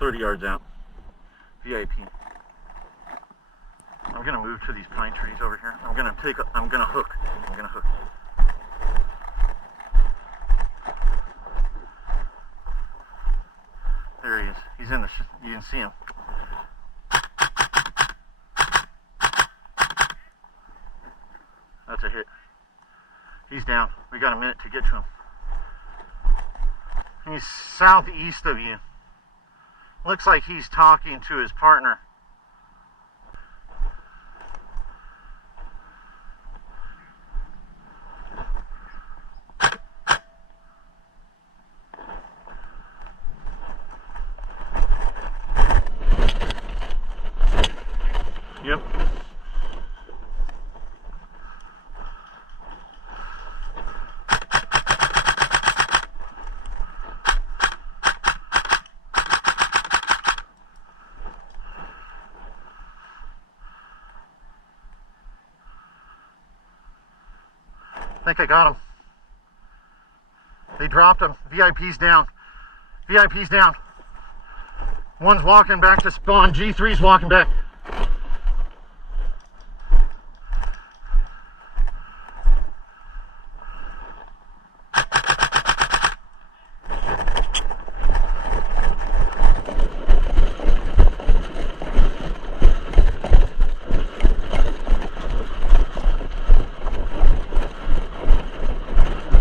30 yards out. VIP. I'm gonna move to these pine trees over here. I'm gonna hook. There he is. He's in the, you can see him. That's a hit. He's down. We got a minute to get to him. He's southeast of you. Looks like he's talking to his partner. Yep. I think I got him. They dropped him. VIP's down. VIP's down. One's walking back to spawn. G3's walking back.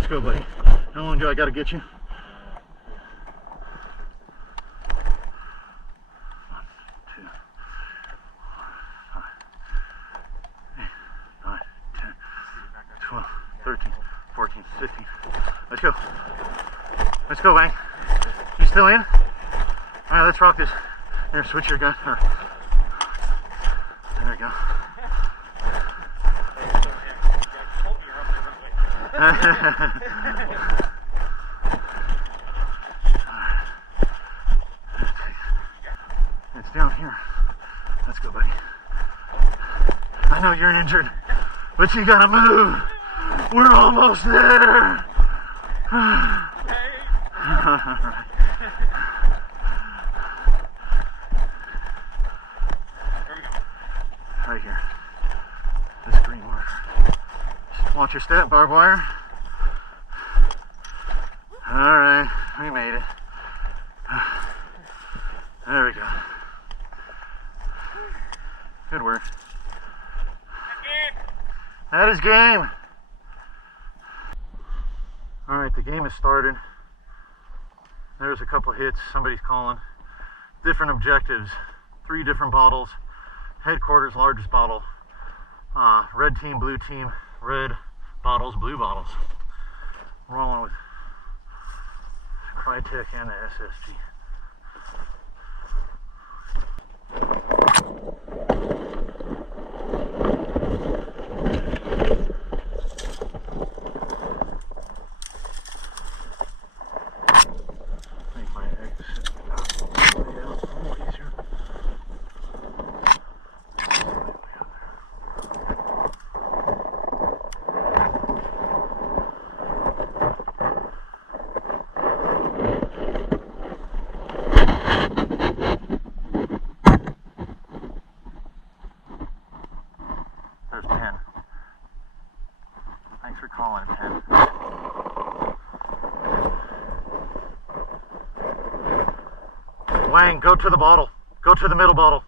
Go, buddy. How long do I gotta get you? 1, 2, 4, 5, 8, 9, 10, 12, 13, 14, 15. Let's go. Let's go, Wang. You still in? Alright, let's rock this. Here, switch your gun. There we go. It's down here. Let's go, buddy. I know you're injured, but you gotta move. We're almost there. Right here. This green marker. Watch your step, barbed wire. Alright, we made it. There we go. Good work. That is game. Alright, the game has started. There's a couple hits, somebody's calling. Different objectives. 3 different bottles. Headquarters, largest bottle. Red team, blue team. Red bottles, blue bottles. Rolling with Crytek and the SSG. Make my exit a little easier. There's 10. Thanks for calling, 10. Wang, go to the bottle. Go to the middle bottle.